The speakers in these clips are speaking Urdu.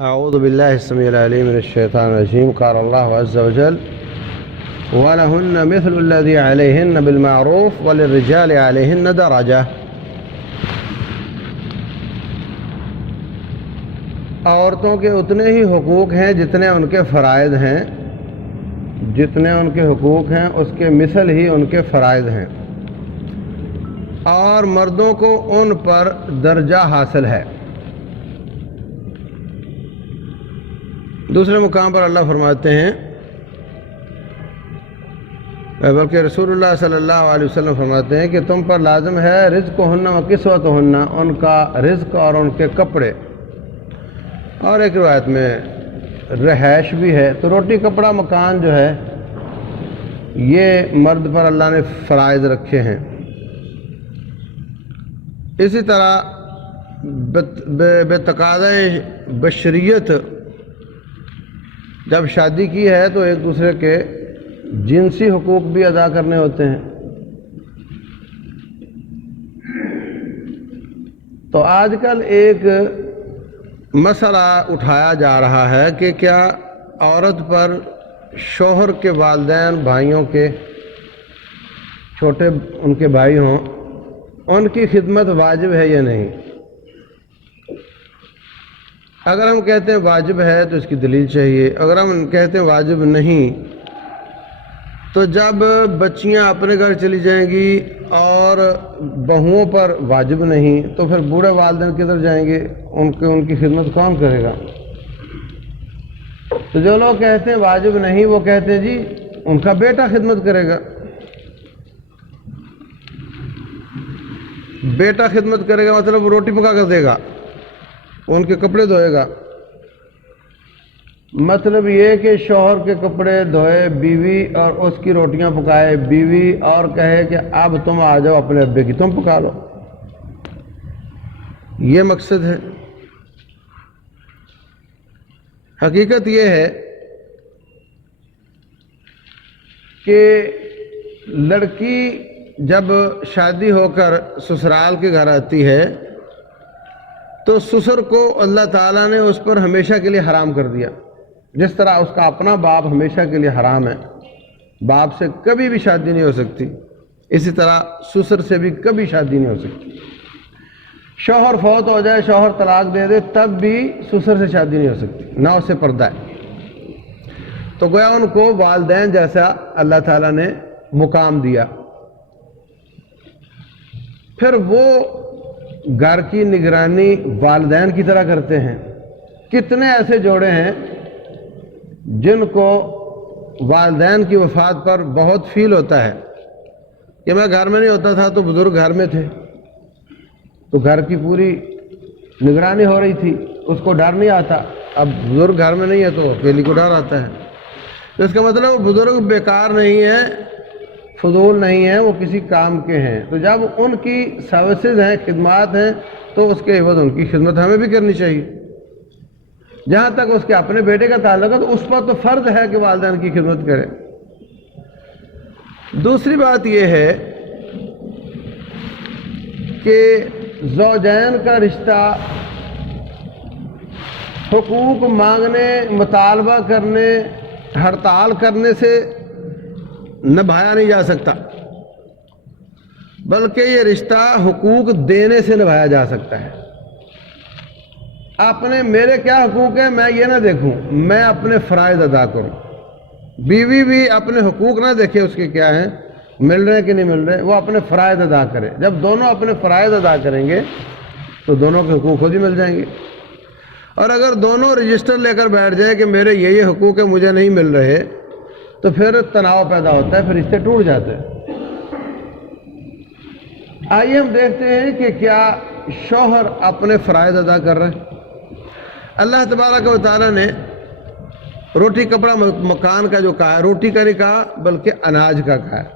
أعوذ بالله السميع العليم من الشيطان الرجيم. قال الله عز وجل: وَلَهُنَّ مِثْلُ الَّذِي عَلَيْهِنَّ بِالْمَعْرُوفِ وَلِلرِّجَالِ عَلَيْهِنَّ دَرَجَةٌ. عورتوں کے اتنے ہی حقوق ہیں جتنے ان کے فرائض ہیں، جتنے ان کے حقوق ہیں اس کے مثل ہی ان کے فرائض ہیں، اور مردوں کو ان پر درجہ حاصل ہے۔ دوسرے مقام پر اللہ فرماتے ہیں، بلکہ رسول اللہ صلی اللہ علیہ وسلم فرماتے ہیں کہ تم پر لازم ہے رزقہن و کسوتہن، ان کا رزق اور ان کے کپڑے، اور ایک روایت میں رہائش بھی ہے۔ تو روٹی کپڑا مکان جو ہے یہ مرد پر اللہ نے فرائض رکھے ہیں۔ اسی طرح بے تقاضۂ بشریت جب شادی کی ہے تو ایک دوسرے کے جنسی حقوق بھی ادا کرنے ہوتے ہیں۔ تو آج کل ایک مسئلہ اٹھایا جا رہا ہے کہ کیا عورت پر شوہر کے والدین، بھائیوں کے، چھوٹے ان کے بھائی ہوں، ان کی خدمت واجب ہے یا نہیں؟ اگر ہم کہتے ہیں واجب ہے تو اس کی دلیل چاہیے، اگر ہم کہتے ہیں واجب نہیں تو جب بچیاں اپنے گھر چلی جائیں گی اور بہوؤں پر واجب نہیں تو پھر بوڑھے والدین کدھر جائیں گے؟ ان کی خدمت کون کرے گا؟ تو جو لوگ کہتے ہیں واجب نہیں وہ کہتے ہیں جی ان کا بیٹا خدمت کرے گا، بیٹا خدمت کرے گا مطلب وہ روٹی پکا کر دے گا، ان کے کپڑے دھوئے گا۔ مطلب یہ کہ شوہر کے کپڑے دھوئے بیوی اور اس کی روٹیاں پکائے بیوی، اور کہے کہ اب تم آ جاؤ اپنے ابے کی تم پکا لو، یہ مقصد ہے۔ حقیقت یہ ہے کہ لڑکی جب شادی ہو کر سسرال کے گھر آتی ہے تو سسر کو اللہ تعالیٰ نے اس پر ہمیشہ کے لیے حرام کر دیا، جس طرح اس کا اپنا باپ ہمیشہ کے لیے حرام ہے، باپ سے کبھی بھی شادی نہیں ہو سکتی، اسی طرح سسر سے بھی کبھی شادی نہیں ہو سکتی۔ شوہر فوت ہو جائے، شوہر طلاق دے دے، تب بھی سسر سے شادی نہیں ہو سکتی، نہ اسے پردہ ہے۔ تو گویا ان کو والدین جیسا اللہ تعالیٰ نے مقام دیا۔ پھر وہ گھر کی نگرانی والدین کی طرح کرتے ہیں۔ کتنے ایسے جوڑے ہیں جن کو والدین کی وفات پر بہت فیل ہوتا ہے کہ میں گھر میں نہیں ہوتا تھا تو بزرگ گھر میں تھے، تو گھر کی پوری نگرانی ہو رہی تھی، اس کو ڈر نہیں آتا، اب بزرگ گھر میں نہیں ہے تو اکیلی کو ڈر آتا ہے۔ تو اس کا مطلب وہ بزرگ بیکار نہیں ہے، فضول نہیں ہے، وہ کسی کام کے ہیں۔ تو جب ان کی سروسز ہیں، خدمات ہیں، تو اس کے عوض ان کی خدمت ہمیں بھی کرنی چاہیے۔ جہاں تک اس کے اپنے بیٹے کا تعلق ہے تو اس پر تو فرض ہے کہ والدین کی خدمت کرے۔ دوسری بات یہ ہے کہ زوجین کا رشتہ حقوق مانگنے، مطالبہ کرنے، ہڑتال کرنے سے نبھایا نہیں جا سکتا، بلکہ یہ رشتہ حقوق دینے سے نبھایا جا سکتا ہے۔ اپنے میرے کیا حقوق ہیں میں یہ نہ دیکھوں، میں اپنے فرائض ادا کروں۔ بیوی بھی اپنے حقوق نہ دیکھے اس کے کیا ہیں، مل رہے کہ نہیں مل رہے، وہ اپنے فرائض ادا کرے۔ جب دونوں اپنے فرائض ادا کریں گے تو دونوں کے حقوق خود ہی مل جائیں گے۔ اور اگر دونوں رجسٹر لے کر بیٹھ جائے کہ میرے یہ حقوق ہیں مجھے نہیں مل رہے، تو پھر تناؤ پیدا ہوتا ہے، پھر رشتے ٹوٹ جاتے ہیں۔ آئیے ہم دیکھتے ہیں کہ کیا شوہر اپنے فرائض ادا کر رہے ہیں۔ اللہ تبارک و تعالیٰ نے روٹی کپڑا مکان کا جو کہا ہے، روٹی کا نہیں کہا بلکہ اناج کا کہا ہے۔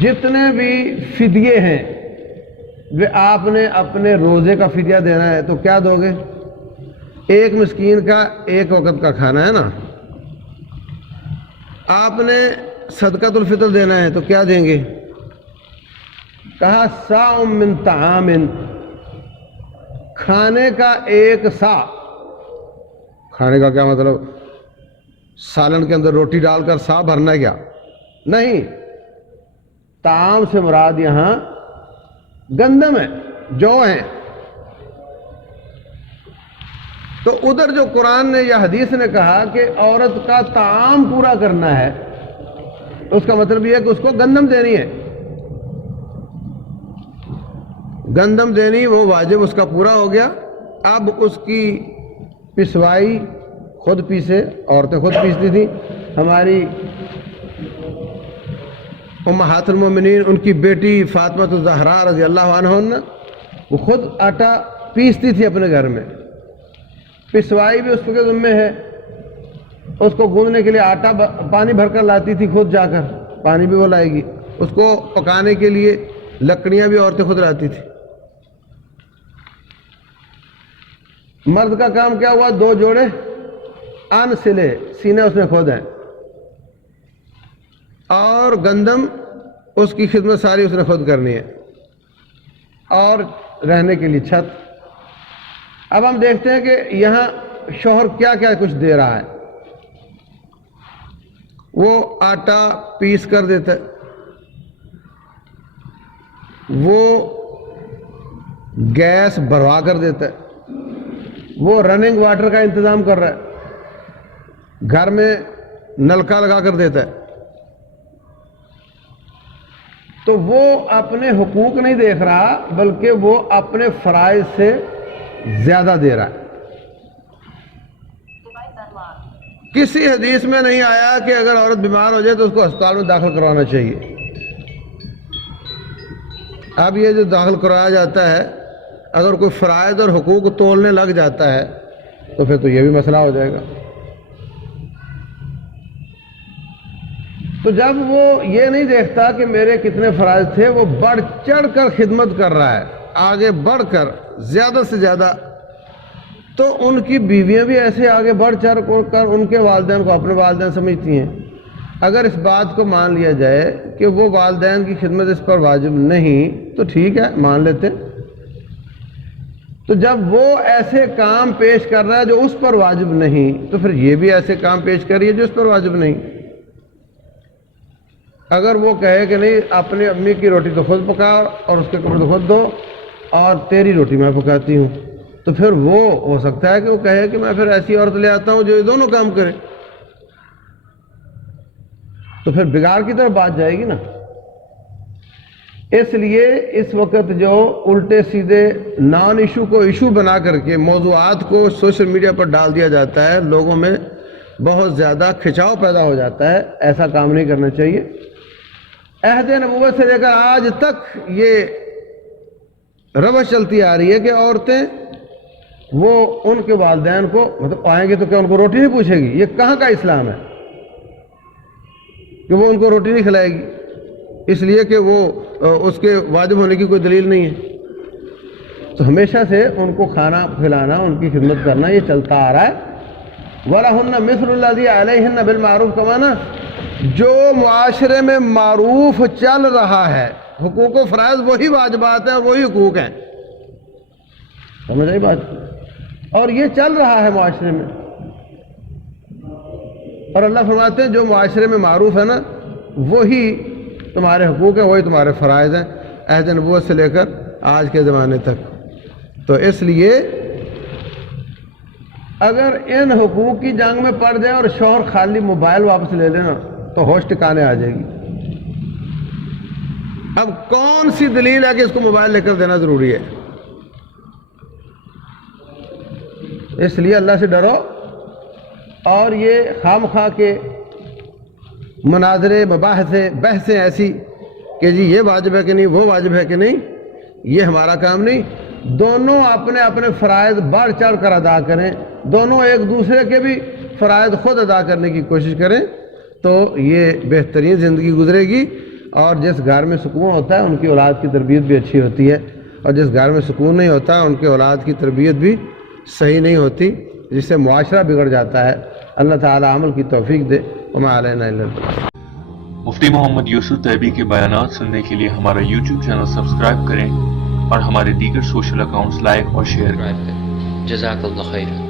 جتنے بھی فدیے ہیں وہ آپ نے اپنے روزے کا فدیہ دینا ہے تو کیا دو گے؟ ایک مسکین کا ایک وقت کا کھانا ہے نا۔ آپ نے صدقۃ الفطر دینا ہے تو کیا دیں گے؟ کہا صاع من طعام، کھانے کا ایک سا، کھانے کا کیا مطلب؟ سالن کے اندر روٹی ڈال کر سا بھرنا ہے کیا؟ نہیں، طعام سے مراد یہاں گندم ہے، جو ہیں. تو ادھر جو قرآن نے یا حدیث نے کہا کہ عورت کا طعام پورا کرنا ہے، تو اس کا مطلب یہ ہے کہ اس کو گندم دینی ہے. گندم دینی، وہ واجب اس کا پورا ہو گیا. اب اس کی پسوائی خود پیسے، عورتیں خود پیستی تھیں. ہماری امہات المومنین، ان کی بیٹی فاطمہ الزہرا رضی اللہ عنہ، وہ خود آٹا پیستی تھی اپنے گھر میں. پسوائی بھی اس کے ذمہ ہے. اس کو گوندنے کے لیے آٹا پانی بھر کر لاتی تھی خود جا کر، پانی بھی وہ لائے گی. اس کو پکانے کے لیے لکڑیاں بھی عورتیں خود لاتی تھی. مرد کا کام کیا ہوا؟ 2 جوڑے ان سلے، سینے اس نے خود ہیں، اور گندم اس کی خدمت ساری اس نے خود کرنی ہے، اور رہنے کے لیے چھت. اب ہم دیکھتے ہیں کہ یہاں شوہر کیا کیا کچھ دے رہا ہے. وہ آٹا پیس کر دیتا ہے، وہ گیس بھروا کر دیتا ہے، وہ رننگ واٹر کا انتظام کر رہا ہے، گھر میں نلکا لگا کر دیتا ہے. تو وہ اپنے حقوق نہیں دیکھ رہا، بلکہ وہ اپنے فرائض سے زیادہ دے رہا ہے. کسی حدیث میں نہیں آیا کہ اگر عورت بیمار ہو جائے تو اس کو ہسپتال میں داخل کروانا چاہیے. اب یہ جو داخل کرایا جاتا ہے، اگر کوئی فرائض اور حقوق تولنے لگ جاتا ہے تو پھر تو یہ بھی مسئلہ ہو جائے گا. تو جب وہ یہ نہیں دیکھتا کہ میرے کتنے فرائض تھے، وہ بڑھ چڑھ کر خدمت کر رہا ہے، آگے بڑھ کر زیادہ سے زیادہ، تو ان کی بیویاں بھی ایسے آگے بڑھ چڑھ کر ان کے والدین کو اپنے والدین سمجھتی ہیں. اگر اس بات کو مان لیا جائے کہ وہ والدین کی خدمت اس پر واجب نہیں تو ٹھیک ہے، مان لیتے. تو جب وہ ایسے کام پیش کر رہا ہے جو اس پر واجب نہیں، تو پھر یہ بھی ایسے کام پیش کر رہی ہے جو اس پر واجب نہیں. اگر وہ کہے کہ نہیں، اپنی امی کی روٹی تو خود پکاؤ اور اس کے کپڑے تو خود دھو، اور تیری روٹی میں پکاتی ہوں، تو پھر وہ ہو سکتا ہے کہ وہ کہے کہ میں پھر ایسی عورت لے آتا ہوں جو یہ دونوں کام کرے. تو پھر بگاڑ کی طرف بات جائے گی نا. اس لیے اس وقت جو الٹے سیدھے نان ایشو کو ایشو بنا کر کے موضوعات کو سوشل میڈیا پر ڈال دیا جاتا ہے، لوگوں میں بہت زیادہ کھچاؤ پیدا ہو جاتا ہے. ایسا کام نہیں کرنا چاہیے. عہد نبوت سے لے کر آج تک یہ روش چلتی آ رہی ہے کہ عورتیں وہ ان کے والدین کو مطلب آئیں گے تو کیا ان کو روٹی نہیں پوچھے گی؟ یہ کہاں کا اسلام ہے کہ وہ ان کو روٹی نہیں کھلائے گی اس لیے کہ وہ اس کے واجب ہونے کی کوئی دلیل نہیں ہے. تو ہمیشہ سے ان کو کھانا کھلانا، ان کی خدمت کرنا یہ چلتا آ رہا ہے. وَلَهُنَّ مِثْلُ الَّذِي عَلَيْهِنَّ بِالْمَعْرُوفِ کا معنی جو معاشرے میں معروف چل رہا ہے، حقوق و فرائض وہی واجبات ہیں اور وہی حقوق ہیں. سمجھ آئی بات؟ اور یہ چل رہا ہے معاشرے میں. اور اللہ فرماتے ہیں جو معاشرے میں معروف ہے نا، وہی تمہارے حقوق ہیں، وہی تمہارے فرائض ہیں، عہد نبوت سے لے کر آج کے زمانے تک. تو اس لیے اگر ان حقوق کی جنگ میں پڑ جائے اور شوہر خالی موبائل واپس لے لینا تو ہوش ٹکانے آ جائے گی. اب کون سی دلیل ہے کہ اس کو موبائل لے کر دینا ضروری ہے؟ اس لیے اللہ سے ڈرو، اور یہ خام خواہ کے مناظرے، مباحثے، بحثیں ایسی کہ جی یہ واجب ہے کہ نہیں، وہ واجب ہے کہ نہیں، یہ ہمارا کام نہیں. دونوں اپنے اپنے فرائض بڑھ چڑھ کر ادا کریں، دونوں ایک دوسرے کے بھی فرائض خود ادا کرنے کی کوشش کریں، تو یہ بہترین زندگی گزرے گی. اور جس گھر میں سکون ہوتا ہے ان کی اولاد کی تربیت بھی اچھی ہوتی ہے، اور جس گھر میں سکون نہیں ہوتا ان کے اولاد کی تربیت بھی صحیح نہیں ہوتی، جس سے معاشرہ بگڑ جاتا ہے. اللہ تعالی عمل کی توفیق دے. وما علینا الا البلاغ. مفتی محمد یوسف طیبی کے بیانات سننے کے لیے ہمارا YouTube چینل سبسکرائب کریں اور ہمارے دیگر سوشل اکاؤنٹس لائک اور شیئر کریں۔ جزاک اللہ خیر۔